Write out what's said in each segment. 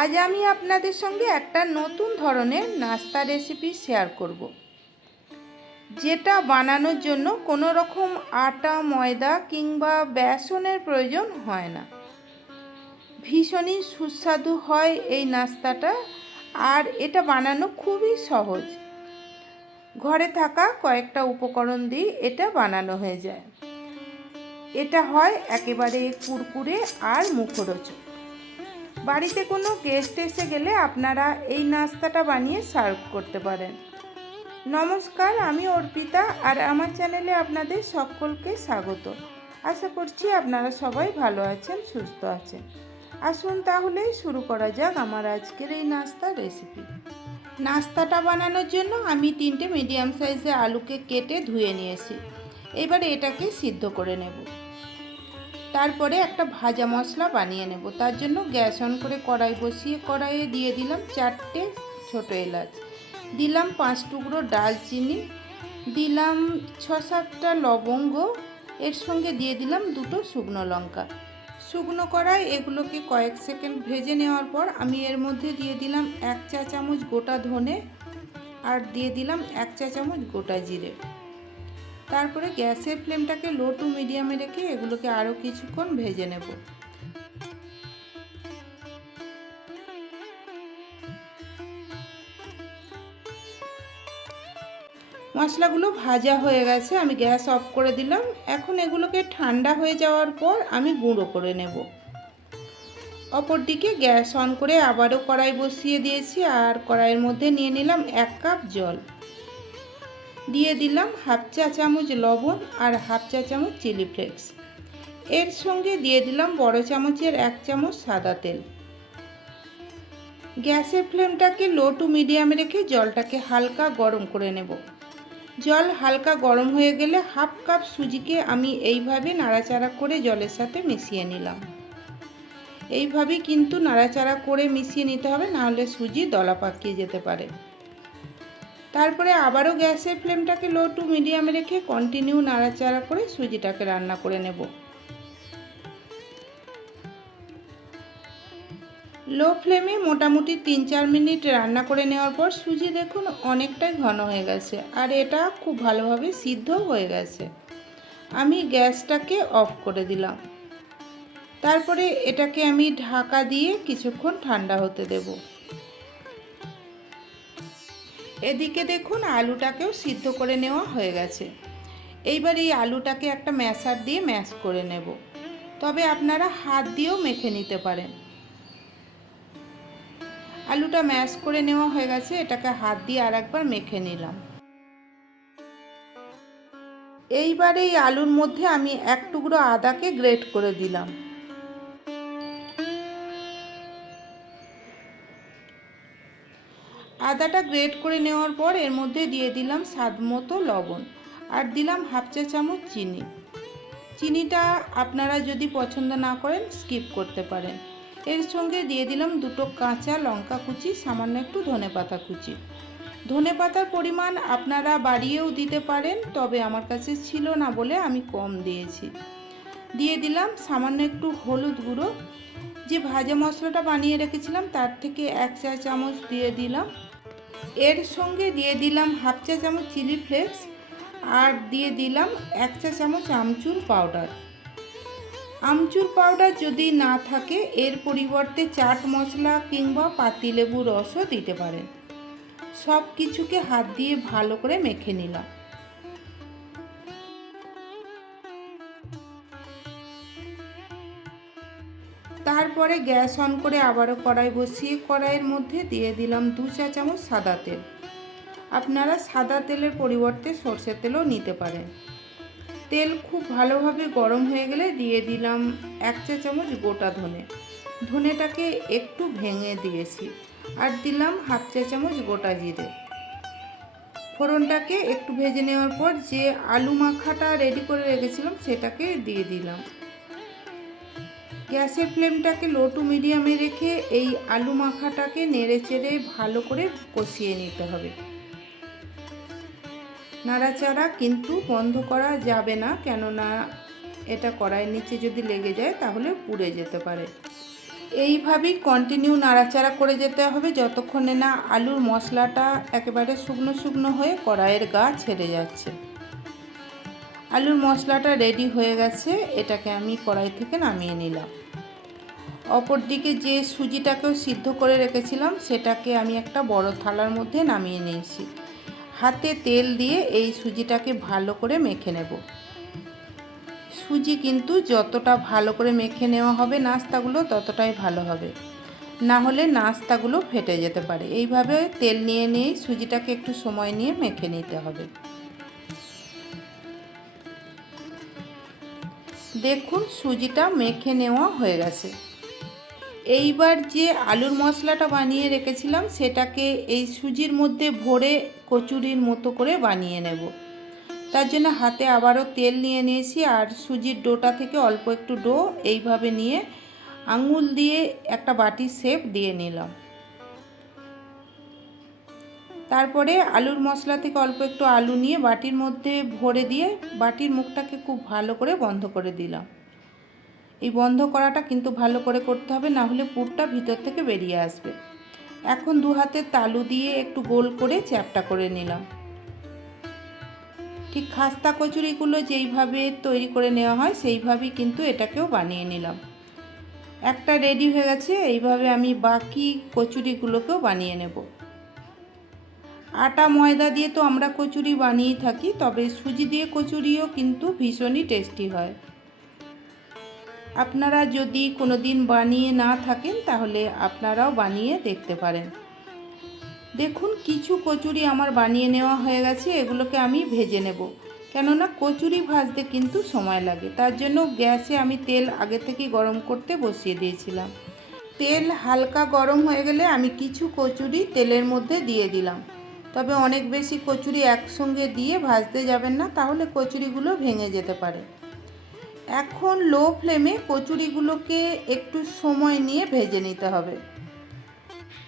আজ আমি আপনাদের সঙ্গে একটা নতুন ধরনের নাস্তা রেসিপি শেয়ার করব, যেটা বানানোর জন্য কোনো রকম আটা, ময়দা কিংবা বেসনের প্রয়োজন হয় না। ভীষণই সুস্বাদু হয় এই নাস্তাটা, আর এটা বানানো খুবই সহজ। ঘরে থাকা কয়েকটা উপকরণ দিয়ে এটা বানানো হয়ে যায়। এটা হয় একেবারে কুরকুরে আর মুখরোচক। বাড়িতে কোনো গেস্ট এসে গেলে আপনারা এই নাস্তাটা বানিয়ে সার্ভ করতে পারেন। নমস্কার, আমি অর্পিতা, আর আমার চ্যানেলে আপনাদের সকলকে স্বাগত। আশা করছি আপনারা সবাই ভালো আছেন, সুস্থ আছেন। আসুন তাহলে শুরু করা যাক আমার আজকের এই নাস্তার রেসিপি। নাস্তাটা বানানোর জন্য আমি 3টে মিডিয়াম সাইজের আলুকে কেটে ধুয়ে নিয়েছি। এবার এটাকে সিদ্ধ করে নেব। তারপরে একটা ভাজা মশলা বানিয়ে নেব। তার জন্য গ্যাস অন করে কড়াই বসিয়ে কড়াইয়ে দিয়ে দিলাম 4টে ছোটো এলাচ, দিলাম 5 টুকরো ডালচিনি, দিলাম 6-7টা লবঙ্গ, এর সঙ্গে দিয়ে দিলাম 2টো শুকনো লঙ্কা। শুকনো কড়াই এগুলোকে কয়েক সেকেন্ড ভেজে নেওয়ার পর আমি এর মধ্যে দিয়ে দিলাম 1 চা চামচ গোটা ধনে, আর দিয়ে দিলাম 1 চা চামচ গোটা জিরে। তারপরে গ্যাসের ফ্লেমটাকে লো টু মিডিয়ামে রেখে এগুলোকে আরও কিছুক্ষণ ভেজে নেব। মশলাগুলো ভাজা হয়ে গেছে, আমি গ্যাস অফ করে দিলাম। এখন এগুলোকে ঠান্ডা হয়ে যাওয়ার পর আমি গুঁড়ো করে নেব। অপরদিকে গ্যাস অন করে আবারও কড়াই বসিয়ে দিয়েছি, আর কড়াইয়ের মধ্যে নিয়ে নিলাম 1 কাপ জল, দিয়ে দিলাম 1/2 চা চামচ লবণ আর 1/2 চা চামচ চিলি ফ্লেক্স। এর সঙ্গে দিয়ে দিলাম বড় চামচের 1 চামচ সাদা তেল। গ্যাসের ফ্লেমটাকে লো টু মিডিয়ামে রেখে জলটাকে হালকা গরম করে নেব। জল হালকা গরম হয়ে গেলে 1/2 কাপ সুজিকে আমি এইভাবে নাড়াচাড়া করে জলের সাথে মিশিয়ে নিলাম। এইভাবেই কিন্তু নাড়াচাড়া করে মিশিয়ে নিতে হবে, নাহলে সুজি দলা পাকিয়ে যেতে পারে। তারপরে আবারও গ্যাসের ফ্লেমটাকে লো টু মিডিয়ামে রেখে কন্টিনিউ নাড়াচাড়া করে সুজিটাকে রান্না করে নেব। লো ফ্লেমে মোটামুটি 3-4 মিনিট রান্না করে নেওয়ার পর সুজি দেখুন অনেকটাই ঘন হয়ে গেছে, আর এটা খুব ভালোভাবে সিদ্ধ হয়ে গেছে। আমি গ্যাসটাকে অফ করে দিলাম। তারপরে এটাকে আমি ঢাকা দিয়ে কিছুক্ষণ ঠান্ডা হতে দেব। এদিকে দেখুন আলুটাকেও সিদ্ধ করে নেওয়া হয়ে গেছে। এইবার এই আলুটাকে একটা ম্যাশার দিয়ে ম্যাশ করে নেব, তবে আপনারা হাত দিয়েও মেখে নিতে পারেন। আলুটা ম্যাশ করে নেওয়া হয়ে গেছে, এটাকে হাত দিয়ে আর একবার মেখে নিলাম। এইবার এই আলুর মধ্যে আমি 1 টুকরো আদাকে গ্রেট করে দিলাম। আদাটা গ্রেট করে নেওয়ার পর এর মধ্যে দিয়ে দিলাম স্বাদ মতো লবণ, আর দিলাম 1/2 চা চামচ চিনি। চিনিটা আপনারা যদি পছন্দ না করেন স্কিপ করতে পারেন। এর সঙ্গে দিয়ে দিলাম 2টো কাঁচা লঙ্কা কুচি, সামান্য একটু ধনেপাতা কুচি। ধনেপাতার পরিমাণ আপনারা বাড়িয়েও দিতে পারেন, তবে আমার কাছে ছিল না বলে আমি কম দিয়েছি। দিয়ে দিলাম সামান্য একটু হলুদ গুঁড়ো। যে ভাজা মশলাটা বানিয়ে রেখেছিলাম তার থেকে 1 চা চামচ দিয়ে দিলাম। এর সঙ্গে দিয়ে দিলাম 1/2 চা চামচ চিলি ফ্লেক্স, আর দিয়ে দিলাম 1 চা চামচ আমচুর পাউডার। আমচুর পাউডার যদি না থাকে এর পরিবর্তে চাট মশলা কিংবা পাতিলেবু রসও দিতে পারেন। সব কিছুকে হাত দিয়ে ভালো করে মেখে নিলাম। তারপরে গ্যাস অন করে আবারও কড়াই বসিয়ে কড়াইয়ের মধ্যে দিয়ে দিলাম 2 চা চামচ সাদা তেল। আপনারা সাদা তেলের পরিবর্তে সরষের তেলও নিতে পারেন। তেল খুব ভালোভাবে গরম হয়ে গেলে দিয়ে দিলাম 1 চা চামচ গোটা ধনে। ধনেটাকে একটু ভেঙে দিয়েছি, আর দিলাম 1/2 চা চামচ গোটা জিরে। ফোড়নটাকে একটু ভেজে নেওয়ার পর যে আলু মাখাটা রেডি করে রেখেছিলাম সেটাকে দিয়ে দিলাম। গ্যাসের ফ্লেমটাকে লো টু মিডিয়ামে রেখে এই আলু মাখাটাকে নেড়ে চেড়ে ভালো করে কষিয়ে নিতে হবে। নাড়াচাড়া কিন্তু বন্ধ করা যাবে না, কেননা এটা কড়াইয়ের নিচে যদি লেগে যায় তাহলে পুড়ে যেতে পারে। এইভাবেই কন্টিনিউ নাড়াচাড়া করে যেতে হবে যতক্ষণে না আলুর মশলাটা একেবারে শুকনো শুকনো হয়ে কড়াইয়ের গা ছেড়ে যাচ্ছে। আলুর মশলাটা রেডি হয়ে গেছে, এটাকে আমি কড়াই থেকে নামিয়ে নিলাম। অপরদিকে যে সুজিটাকেও সিদ্ধ করে রেখেছিলাম সেটাকে আমি একটা বড় থালার মধ্যে নামিয়ে নিয়েছি। হাতে তেল দিয়ে এই সুজিটাকে ভালো করে মেখে নেব। সুজি কিন্তু যতটা ভালো করে মেখে নেওয়া হবে নাস্তাগুলো ততটাই ভালো হবে, না হলে নাস্তাগুলো ফেটে যেতে পারে। এইভাবে তেল নিয়ে নিয়ে সুজিটাকে একটু সময় নিয়ে মেখে নিতে হবে। দেখুন সুজিটা মেখে নেওয়া হয়ে গেছে। এইবার যে আলুর মশলাটা বানিয়ে রেখেছিলাম সেটাকে এই সুজির মধ্যে ভরে কচুরির মতো করে বানিয়ে নেব। তার জন্য হাতে আবারও তেল নিয়ে নিয়েছি আর সুজির ডোটা থেকে অল্প একটু ডো এইভাবে নিয়ে আঙুল দিয়ে একটা বাটির শেপ দিয়ে নিলাম। তারপরে আলুর মশলা থেকে অল্প একটু আলু নিয়ে বাটির মধ্যে ভরে দিয়ে বাটির মুখটাকে খুব ভালো করে বন্ধ করে দিলাম। এই বন্ধ করাটা কিন্তু ভালো করে করতে হবে, না হলে পুরটা ভিতর থেকে বেরিয়ে আসবে। এখন দু হাতের তালু দিয়ে একটু গোল করে চ্যাপ্টা করে নিলাম। ঠিক খাস্তা কচুরিগুলো যেইভাবে তৈরি করে নেওয়া হয় সেইভাবেই কিন্তু এটাকেও বানিয়ে নিলাম। একটা রেডি হয়ে গেছে, এইভাবে আমি বাকি কচুরিগুলোকেও বানিয়ে নেব। আটা ময়দা দিয়ে তো আমরা কচুরি বানিয়ে থাকি, তবে সুজি দিয়ে কচুরিও কিন্তু ভীষণই টেস্টি হয়। আপনারা যদি কোনো দিন বানিয়ে না থাকেন তাহলে আপনারাও বানিয়ে দেখতে পারেন। দেখুন কিছু কচুরি আমার বানিয়ে নেওয়া হয়ে গেছে, এগুলোকে আমি ভেজে নেব। কেননা কচুরি ভাজতে কিন্তু সময় লাগে, তার জন্য গ্যাসে আমি তেল আগে থেকে গরম করতে বসিয়ে দিয়েছিলাম। তেল হালকা গরম হয়ে গেলে আমি কিছু কচুরি তেলের মধ্যে দিয়ে দিলাম। তবে অনেক বেশি কচুরি একসঙ্গে দিয়ে ভাজতে যাবেন না, তাহলে কচুরিগুলো ভেঙে যেতে পারে। এখন লো ফ্লেমে কচুরিগুলোকে একটু সময় নিয়ে ভেজে নিতে হবে।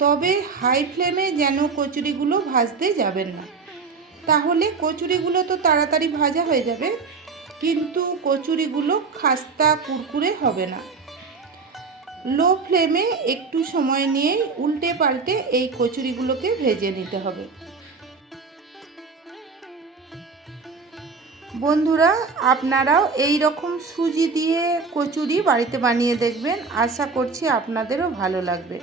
তবে হাই ফ্লেমে যেন কচুরিগুলো ভাজতে যাবেন না, তাহলে কচুরিগুলো তো তাড়াতাড়ি ভাজা হয়ে যাবে কিন্তু কচুরিগুলো খাস্তা কুরকুরে হবে না। লো ফ্লেমে একটু সময় নিয়ে উল্টে পাল্টে এই কচুরিগুলোকে ভেজে নিতে হবে। বন্ধুরা, আপনারাও এই রকম সুজি দিয়ে কচুরি বাড়িতে বানিয়ে দেখবেন, আশা করছি আপনাদেরও ভালো লাগবে।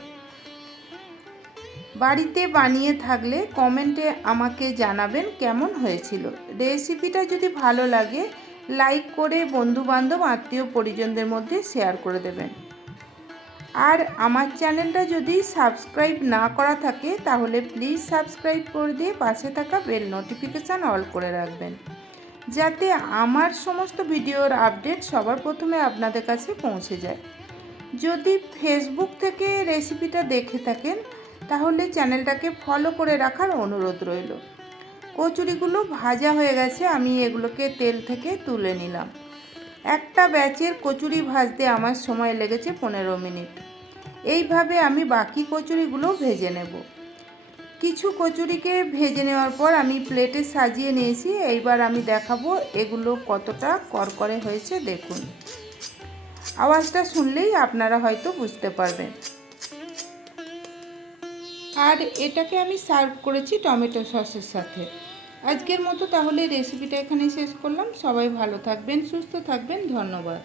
বাড়িতে বানিয়ে থাকলে কমেন্টে আমাকে জানাবেন কেমন হয়েছিল। রেসিপিটা যদি ভালো লাগে লাইক করে বন্ধুবান্ধব আত্মীয় পরিজনদের মধ্যে শেয়ার করে দেবেন। আর আমার চ্যানেলটা যদি সাবস্ক্রাইব না করা থাকে তাহলে প্লিজ সাবস্ক্রাইব করে দিয়ে পাশে থাকা বেল নোটিফিকেশান অল করে রাখবেন, যাতে আমার সমস্ত ভিডিওর আপডেট সবার প্রথমে আপনাদের কাছে পৌঁছে যায়। যদি ফেসবুক থেকে রেসিপিটা দেখে থাকেন তাহলে চ্যানেলটাকে ফলো করে রাখার অনুরোধ রইল। কচুরিগুলো ভাজা হয়ে গেছে, আমি এগুলোকে তেল থেকে তুলে নিলাম। একটা ব্যাচের কচুরি ভাজতে আমার সময় লেগেছে 15 মিনিট। এইভাবে আমি বাকি কচুরিগুলো ভেজে নেব। কিছু কচুরিকে ভেজে নেওয়ার পর আমি প্লেটে সাজিয়ে নিয়েছি। এইবার আমি দেখাবো এগুলো কতটা করকরে হয়েছে। দেখুন, আওয়াজটা শুনলেই আপনারা হয়তো বুঝতে পারবেন। আর এটাকে আমি সার্ভ করেছি টমেটো সসের সাথে। আজকের মতো তাহলে রেসিপিটা এখানে শেষ করলাম। সবাই ভালো থাকবেন, সুস্থ থাকবেন, ধন্যবাদ।